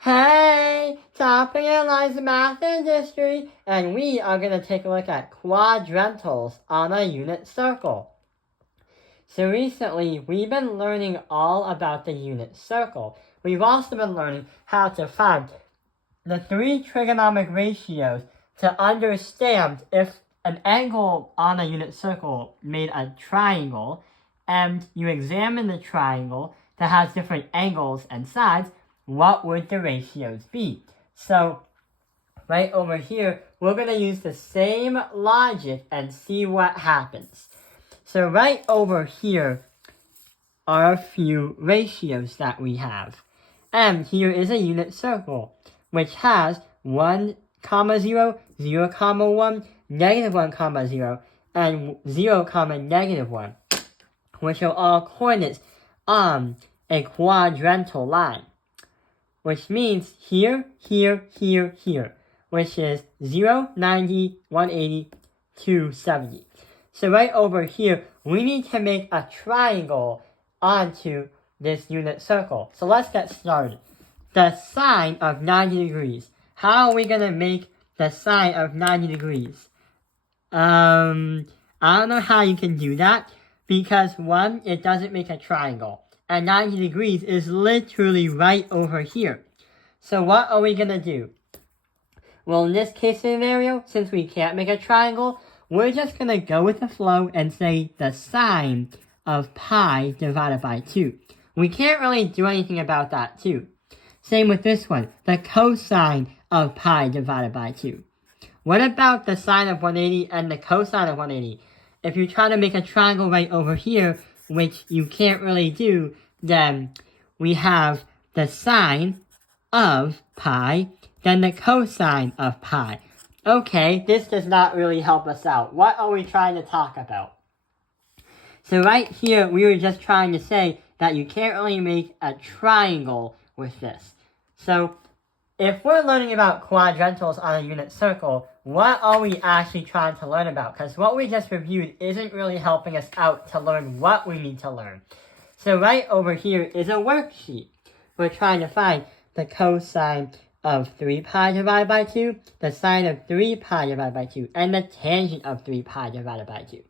Hey, Topping analyze math and history, and we are going to take a look at quadrantals on a unit circle. So recently, we've been learning all about the unit circle. We've also been learning how to find the three trigonometric ratios to understand if an angle on a unit circle made a triangle, and you examine the triangle that has different angles and sides, what would the ratios be? So right over here, we're going to use the same logic and see what happens. So right over here are a few ratios that we have. And here is a unit circle, which has 1, 0, 0, 1, negative 1, 0, and 0, negative 1, which are all coordinates on a quadrantal line, which means here, here, here, here, which is 0, 90, 180, 270. So right over here, we need to make a triangle onto this unit circle. So let's get started. The sine of 90 degrees. How are we going to make the sine of 90 degrees? I don't know how you can do that, because one, it doesn't make a triangle, and 90 degrees is literally right over here. So what are we going to do? Well, in this case scenario, since we can't make a triangle, we're just going to go with the flow and say the sine of pi divided by 2. We can't really do anything about that too. Same with this one, the cosine of pi divided by 2. What about the sine of 180 and the cosine of 180? If you try to make a triangle right over here, which you can't really do, then we have the sine of pi, then the cosine of pi. Okay, this does not really help us out. What are we trying to talk about? So right here, we were just trying to say that you can't really make a triangle with this. So if we're learning about quadrantals on a unit circle, what are we actually trying to learn about? Because what we just reviewed isn't really helping us out to learn what we need to learn. So right over here is a worksheet. We're trying to find the cosine of 3 pi divided by 2, the sine of 3 pi divided by 2, and the tangent of 3 pi divided by 2.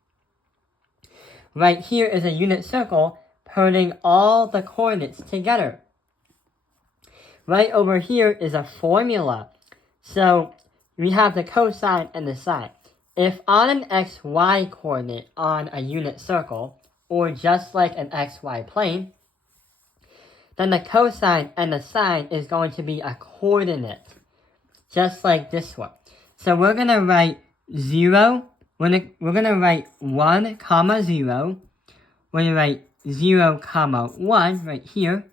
Right here is a unit circle putting all the coordinates together. Right over here is a formula. So we have the cosine and the sine. If on an xy coordinate on a unit circle, or just like an xy plane, then the cosine and the sine is going to be a coordinate, just like this one. So we're going to write 0, we're going to write 1, 0, we're going to write 0, 1 right here,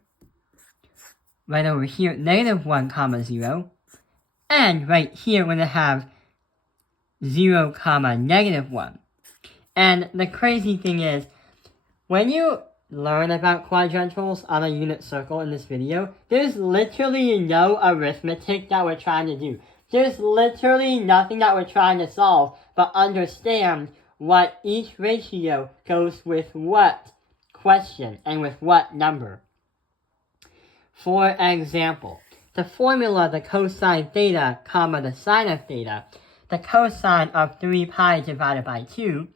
right over here, negative 1, 0, and right here we're going to have 0, negative 1. And the crazy thing is, when you learn about quadrantals on a unit circle in this video, there's literally no arithmetic that we're trying to do. There's literally nothing that we're trying to solve but understand what each ratio goes with what question and with what number. For example, the formula, the cosine theta, the sine of theta, the cosine of 3 pi divided by 2,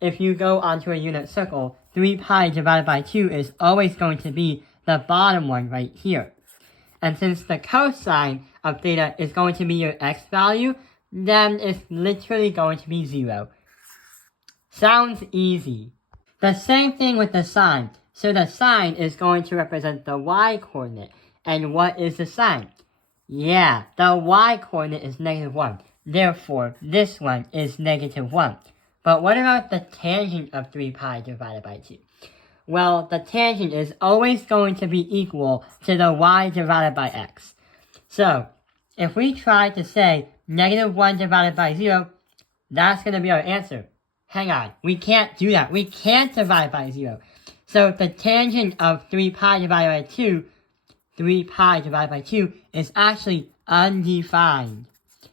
if you go onto a unit circle, 3 pi divided by 2 is always going to be the bottom one right here. And since the cosine of theta is going to be your x value, then it's literally going to be 0. Sounds easy. The same thing with the sine. So the sine is going to represent the y coordinate. And what is the sine? Yeah, the y coordinate is negative 1. Therefore, this one is negative 1. But what about the tangent of 3 pi divided by 2? Well, the tangent is always going to be equal to the y divided by x. So, if we try to say negative 1 divided by 0, that's going to be our answer. Hang on, we can't do that. We can't divide by 0. So the tangent of 3 pi divided by 2, 3 pi divided by 2, is actually undefined.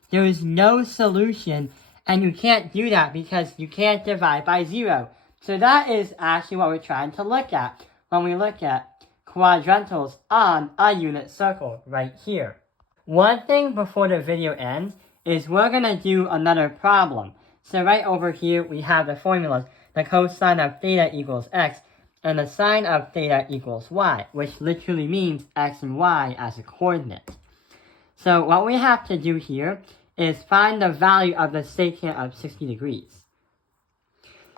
There is no solution, and you can't do that because you can't divide by 0. So that is actually what we're trying to look at when we look at quadrantals on a unit circle right here. One thing before the video ends is we're going to do another problem. So right over here we have the formulas, the cosine of theta equals x, and the sine of theta equals y, which literally means x and y as a coordinate. So what we have to do here is find the value of the secant of 60 degrees.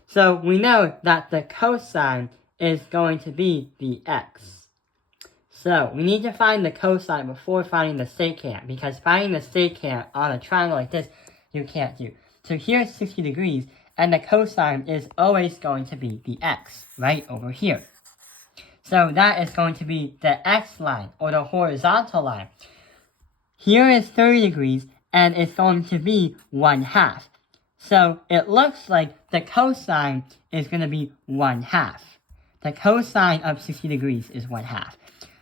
So we know that the cosine is going to be the x. So we need to find the cosine before finding the secant, because finding the secant on a triangle like this, you can't do. So here's 60 degrees, and the cosine is always going to be the x, right over here. So that is going to be the x line, or the horizontal line. Here is 30 degrees, and it's going to be 1/2. So it looks like the cosine is going to be 1/2. The cosine of 60 degrees is 1/2.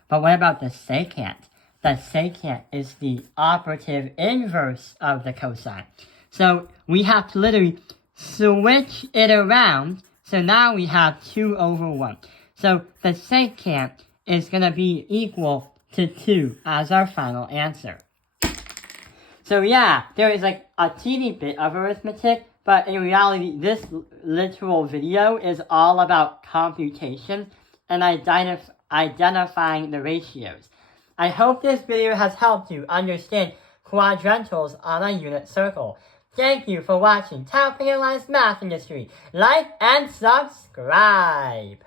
But what about the secant? The secant is the operative inverse of the cosine. So we have to literally switch it around. So now we have 2 over 1. So the secant is going to be equal to 2 as our final answer. So yeah, there is like a teeny bit of arithmetic, but in reality, this literal video is all about computations and identifying the ratios. I hope this video has helped you understand quadrantals on a unit circle. Thank you for watching Tapping Line's Math Industry. Like and subscribe!